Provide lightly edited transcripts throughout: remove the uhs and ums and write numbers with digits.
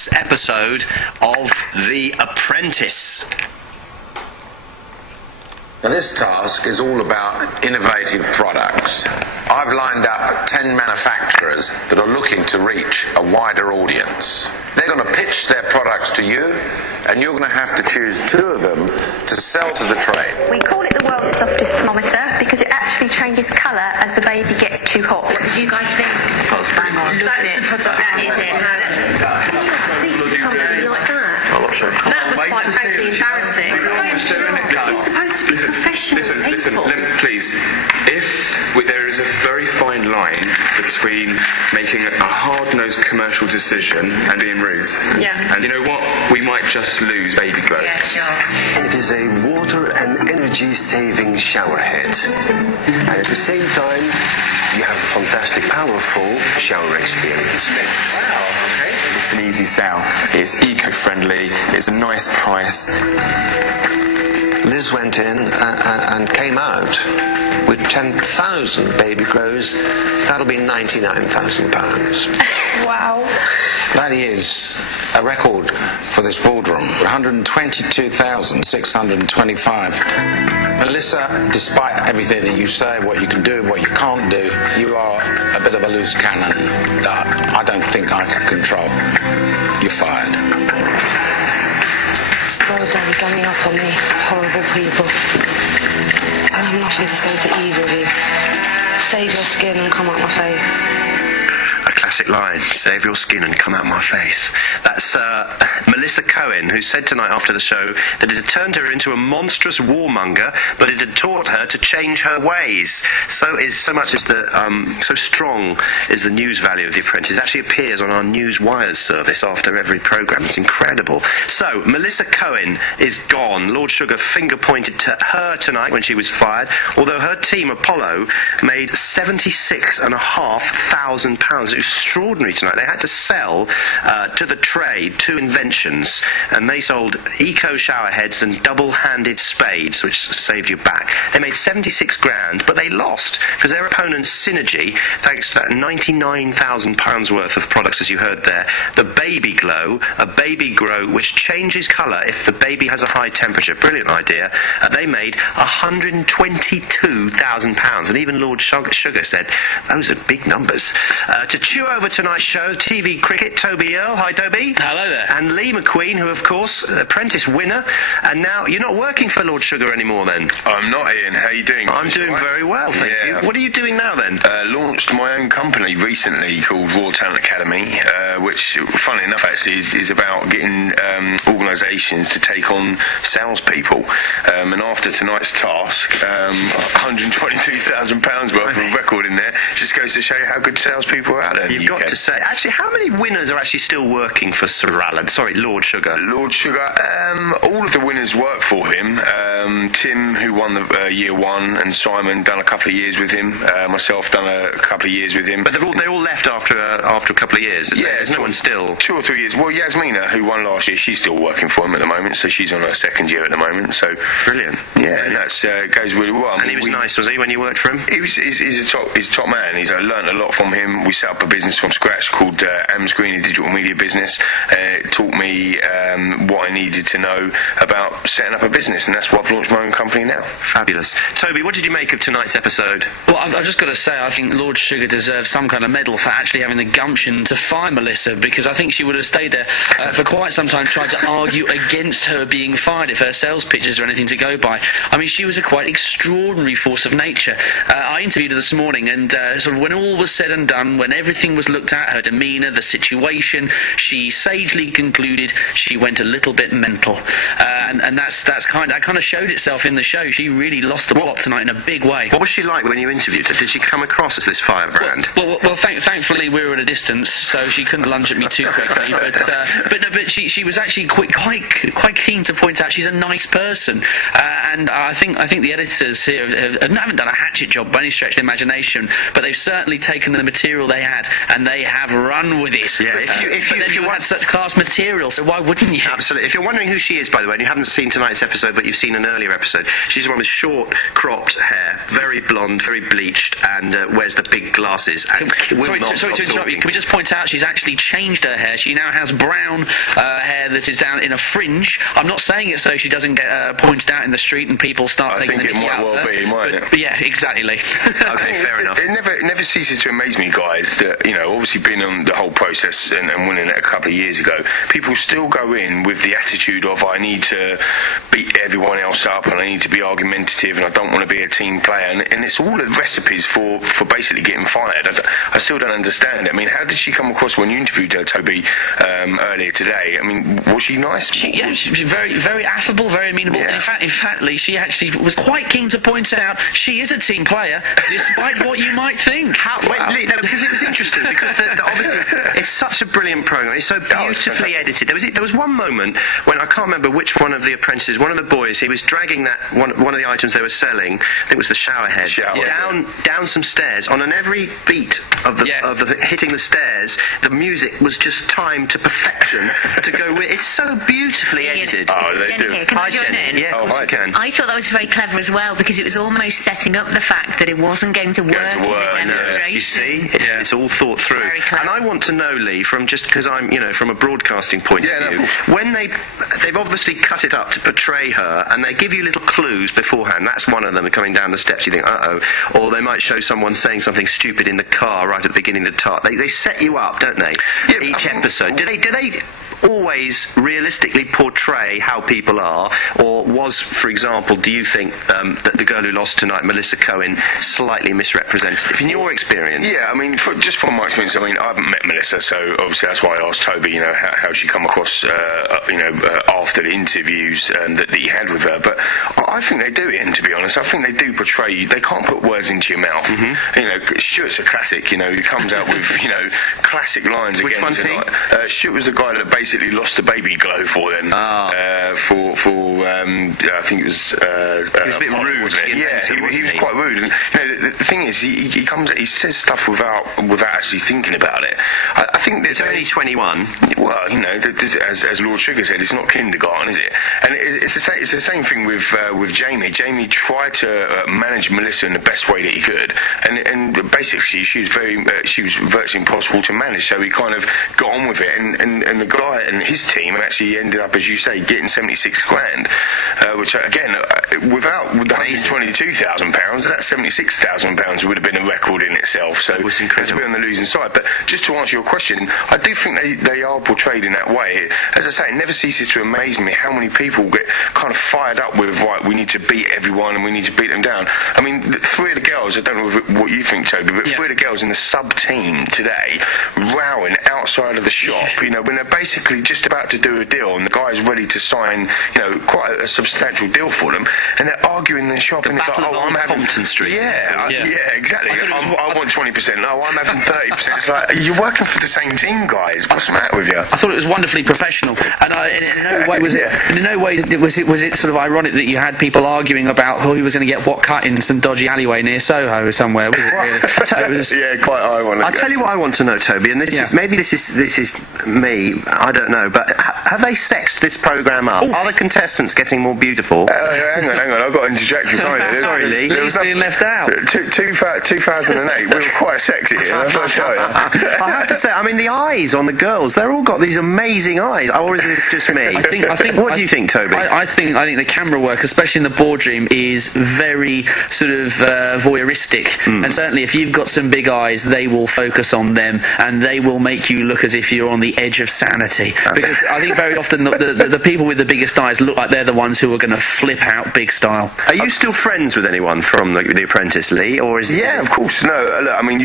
tonight's episode of The Apprentice. Now, this task is all about innovative products. I've lined up 10 manufacturers that are looking to reach a wider audience. They're going to pitch their products to you, and you're going to have to choose 2 of them to sell to the trade. We call it the world's softest thermometer because it actually changes colour as the baby gets too hot. What did you guys think? Bang on. That's the product. That is it. Something like that. I'm not sure. That was quite frankly embarrassing. It's supposed to be professional people. Please, there is a very fine line between making a hard-nosed commercial decision and being rude. Yeah. And you know what? We might just lose baby glow. Yeah, sure. It is a water and energy-saving shower head. And at the same time, you have a fantastic, powerful shower experience. Wow, okay. It's an easy sell. It's eco-friendly. It's a nice price. Liz went in and came out with 10,000 baby glows. That'll be £99,000. Wow. That is a record for this boardroom. 122,625. Melissa, despite everything that you say, what you can do, what you can't do, you are a bit of a loose cannon that I don't think I can control. You're fired. Well done, ganging up on me, horrible people. I have nothing to say to either of you. Save your skin and come out my face. A classic line, save your skin and come out my face. That's Melissa Cohen, who said tonight after the show that it had turned her into a monstrous warmonger, but it had taught her to change her ways. So strong is the news value of The Apprentice. It actually appears on our News Wires service after every programme. It's incredible. So, Melissa Cohen is gone. Lord Sugar finger-pointed to her tonight when she was fired, although her team, Apollo, made £76,500. It was extraordinary tonight. They had to sell to the trade 2 inventions, and they sold eco shower heads and double-handed spades, which saved you back. They made 76 grand, but they lost because their opponent's Synergy, thanks to that £99,000 worth of products, as you heard there, the Baby Glow, a baby grow which changes colour if the baby has a high temperature. Brilliant idea. They made £122,000, and even Lord Sugar said those are big numbers. To chew over tonight's show, TV cricket, Toby Earle. Hi, Toby. Hello there. And Lee McQueen, who, of course, Apprentice winner. And now you're not working for Lord Sugar anymore, then? I'm not, Ian. How are you doing? I'm doing very well, thank you. What are you doing now, then? Launched my own company recently called Raw Talent Academy, which, funnily enough, actually is about getting organisations to take on salespeople. And after tonight's task, £122,000 worth of record in there just goes to show you how good salespeople are out there. You've got to say, actually, how many winners are actually still working for Lord Sugar? Lord Sugar, all of the winners work for him. Tim, who won the year 1, and Simon done a couple of years with him. Myself done a couple of years with him. But they all left after a couple of years. Yeah, there's no one still. 2 or 3 years. Well, Yasmina, who won last year, she's still working for him at the moment, so she's on her 2nd year at the moment. So brilliant. Yeah, and that's goes really well. And he was nice, was he, when you worked for him? He's a top man. He's learned a lot from him. We set up a business from scratch called McQueen, a digital media business. It taught me what I needed to know about setting up a business, and that's why I've launched my own company now. Fabulous. Toby, what did you make of tonight's episode? Well, I've just got to say, I think Lord Sugar deserves some kind of medal for actually having the gumption to fire Melissa, because I think she would have stayed there for quite some time, tried to argue against her being fired if her sales pitches are anything to go by. I mean, she was a quite extraordinary force of nature. I interviewed her this morning, and sort of when all was said and done, when everything was looked at, her demeanour, the situation, she sagely concluded she went a little bit mental. And that kind of showed itself in the show. She really lost the plot tonight in a big way. What was she like when you interviewed her? Did she come across as this firebrand? Well, thankfully we were at a distance, so she couldn't lunge at me too quickly. But she was actually quite keen to point out she's a nice person. And I think the editors here haven't done a hatchet job by any stretch of the imagination, but they've certainly taken the material they had and they have run with it. Yeah, if you had such class material, so why wouldn't you? Absolutely. If you're wondering who she is, by the way, and you haven't seen tonight's episode, but you've seen an earlier episode. She's the one with short, cropped hair, very blonde, very bleached, and wears the big glasses. And Sorry to interrupt you. Can we just point out she's actually changed her hair? She now has brown hair that is down in a fringe. I'm not saying it so she doesn't get pointed out in the street and people start taking the mickey out of her. I think it might well be, mightn't it? Yeah, exactly. Okay, fair enough. It never ceases to amaze me, guys, that, you know, obviously being on the whole process and winning it a couple of years ago, people still go in with the attitude of, I need to beat everyone else up and I need to be argumentative and I don't want to be a team player, and it's all the recipes for basically getting fired. I still don't understand it. I mean, how did she come across when you interviewed her, Toby, earlier today? I mean, was she nice? She was very, very affable, very amenable. Yeah. And in fact, Lee, she actually was quite keen to point out she is a team player, despite what you might think. Lee, no, because it was interesting, because obviously it's such a brilliant program. It's so beautifully edited. There was one moment when I can't remember which one of the apprentices, one of the boys, he was dragging that one of the items they were selling. I think it was the shower head down some stairs. On every beat of the hitting the stairs, the music was just timed to perfection to go with. It's so beautifally edited. Oh, they do. Here. Can I join in? Yeah, I can. I thought that was very clever as well, because it was almost setting up the fact that it wasn't going to work in the demonstration. You see, it's all thought through. Very clever. And I want to know, Lee, from just because I'm, from a broadcasting point of view, when they've obviously cut it up to portray her, and they give you little clues beforehand. That's one of them coming down the steps. You think, or they might show someone saying something stupid in the car right at the beginning of the task. They set you up, don't they? Yeah, each episode. Do they always realistically portray how people are, or was, for example, do you think that the girl who lost tonight, Melissa Cohen, slightly misrepresented? In your experience? Yeah, I mean, just from my experience, I mean, I haven't met Melissa, so obviously that's why I asked Toby, how she come across, after the interviews that he had with her. But I think they do it, and to be honest, I think they do portray you. They can't put words into your mouth. Mm-hmm. Stuart's a classic. He comes out with classic lines. Which again one's tonight. Stuart was the guy that basically lost the baby glow for them. I think it was. He was a bit rude. Wasn't it? Yeah, he was quite rude. And the thing is, he comes, he says stuff without actually thinking about it. I think it's only 21. Well, as Lord Sugar said, it's not kindergarten, is it? And it's the same thing with Jamie. Jamie tried to manage Melissa in the best way that he could, and basically she was virtually impossible to manage. So he kind of got on with it, and the guy and his team actually ended up, as you say, getting 76 grand, which again, with the £122,000, that £76,000 would have been a record in itself. So it was incredible. To be on the losing side. But just to answer your question, I do think they are portrayed in that way. As I say, it never ceases to amaze me how many people get kind of fired up with, right, we need to beat everyone and we need to beat them down. I mean, three of the girls, I don't know what you think, Toby, but three of the girls in the sub-team today rowing outside of the shop, when they're basically just about to do a deal and the guy's ready to sign, quite a substantial deal for them, and they're arguing in the shop, and it's like, I'm having Compton Street. Yeah, exactly. I want 20%. No, I'm having 30%. It's like, you're working for the same team, guys. What's the matter with you? I thought it was wonderfully professional, and in no way was it sort of ironic that you had people arguing about who was going to get what cut in some dodgy alleyway near Soho somewhere. Was it really? Yeah, quite ironic. I'll tell you what I want to know, Toby, and this is me. I don't know, but have they sexed this programme up? Are the contestants getting more beautiful? Hang on, I've got to interject. Sorry, Lee. Lee's being left out. 2008, we were quite sexy here, I've got to tell you. I have to say, I mean, the eyes on the girls, they're all got these amazing eyes. Or is this just me? I think. What do you think, Toby? I think the camera work, especially in the boardroom, is very sort of voyeuristic. And certainly, if you've got some big eyes, they will focus on them, and they will make you look as if you're on the edge of sanity. Because I think very often the people with the biggest eyes look like they're the ones who are going to flip out big style. Are you still friends with anyone from the Apprentice, Lee, or is it? Yeah, of course. No, look, I mean,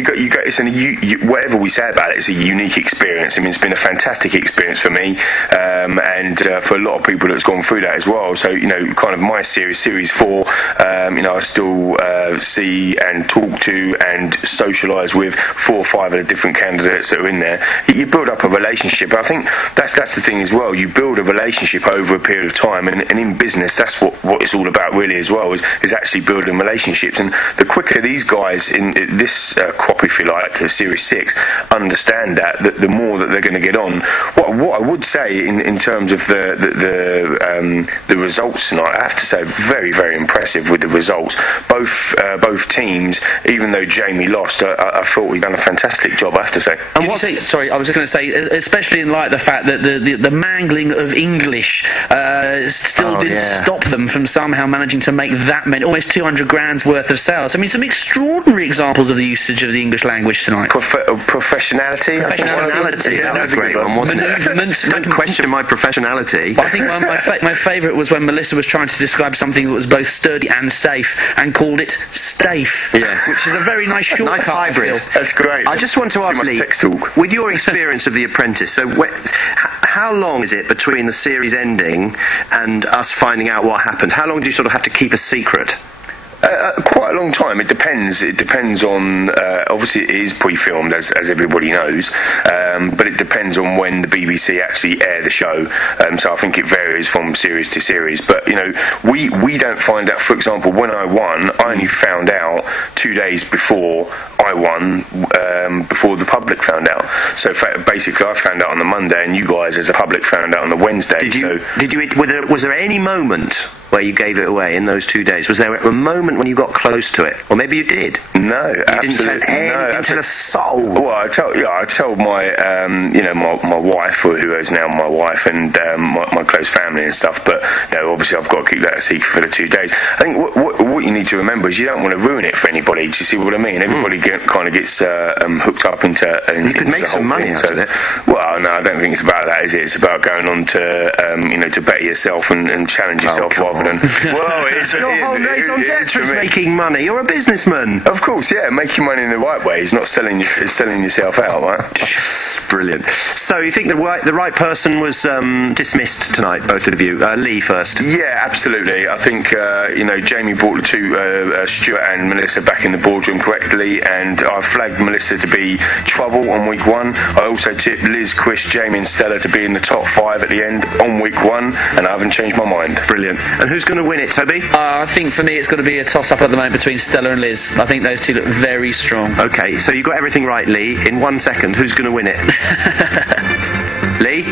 whatever we say about it, it's a unique experience. I mean, it's been a fantastic experience for me, and for a lot of people that's gone through that as well. So, kind of my series 4, I still see and talk to and socialise with 4 or 5 of the different candidates that are in there. You build up a relationship. I think that's the thing as well. You build a relationship over a period of time, and in business, that's what it's all about really as well, is actually building relationships. And the quicker these guys in this crop, if you like, Series 6, understand that the more that they're going to get on. What I would say in in terms of the results tonight, I have to say, very, very impressive with the results. Both teams, even though Jamie lost, I thought we'd done a fantastic job, I have to say. And sorry, I was just going to say, especially in light of the fact that the mangling of English still didn't stop them from somehow managing to make that many, almost 200 grand's worth of sales. I mean, some extraordinary examples of the usage of the English language tonight. Professionality, yeah, that was a great one, wasn't it? Don't question my professionality. I think my favourite was when Melissa was trying to describe something that was both sturdy and safe and called it stafe, which is a very nice shortcut. Nice hybrid. That's great. I just want to ask Lee, with your experience of The Apprentice, so how long is it between the series ending and us finding out what happened? How long do you sort of have to keep a secret? Quite a long time. It depends. It depends on. Obviously, it is pre-filmed, as everybody knows, but it depends on when the BBC actually air the show. So I think it varies from series to series. But you know, we don't find out. For example, when I won, I only found out 2 days before I won, before the public found out. So basically, I found out on the Monday, and you guys, as a public, found out on the Wednesday. Was there any moment where you gave it away in those 2 days? Was there a moment when you got close to it, or maybe you did? No, you didn't tell a soul. Well, I told my my wife, who is now my wife, and my close family and stuff. But you know, obviously, I've got to keep that a secret for the 2 days. I think what you need to remember is you don't want to ruin it for anybody. Do you see what I mean? Everybody kind of gets hooked up into. You could make some money out of it. Well, no, I don't think it's about that, is it? It's about going on to to better yourself and challenge yourself rather than. Well, your whole race on Tetris making money. You're a businessman. Of course, yeah. Making money in the right way is not selling yourself out, right? Brilliant. So you think the right person was dismissed tonight, both of you? Lee first. Yeah, absolutely. I think Jamie brought the two Stuart and Melissa back in the boardroom correctly, and I flagged Melissa to be trouble on week 1. I also tipped Liz, Chris, Jamie and Stella to be in the top 5 at the end on week 1, and I haven't changed my mind. Brilliant. And who's going to win it, Toby? I think for me it's going to be a toss-up at the moment between Stella and Liz. I think those two look very strong. Okay, so you've got everything right, Lee. In 1 second, who's going to win it? Lee?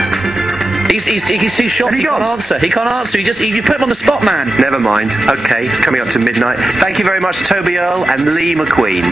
He's too shocked. He can't answer. He can't answer. You put him on the spot, man. Never mind. Okay, it's coming up to midnight. Thank you very much, Toby Earle and Lee McQueen.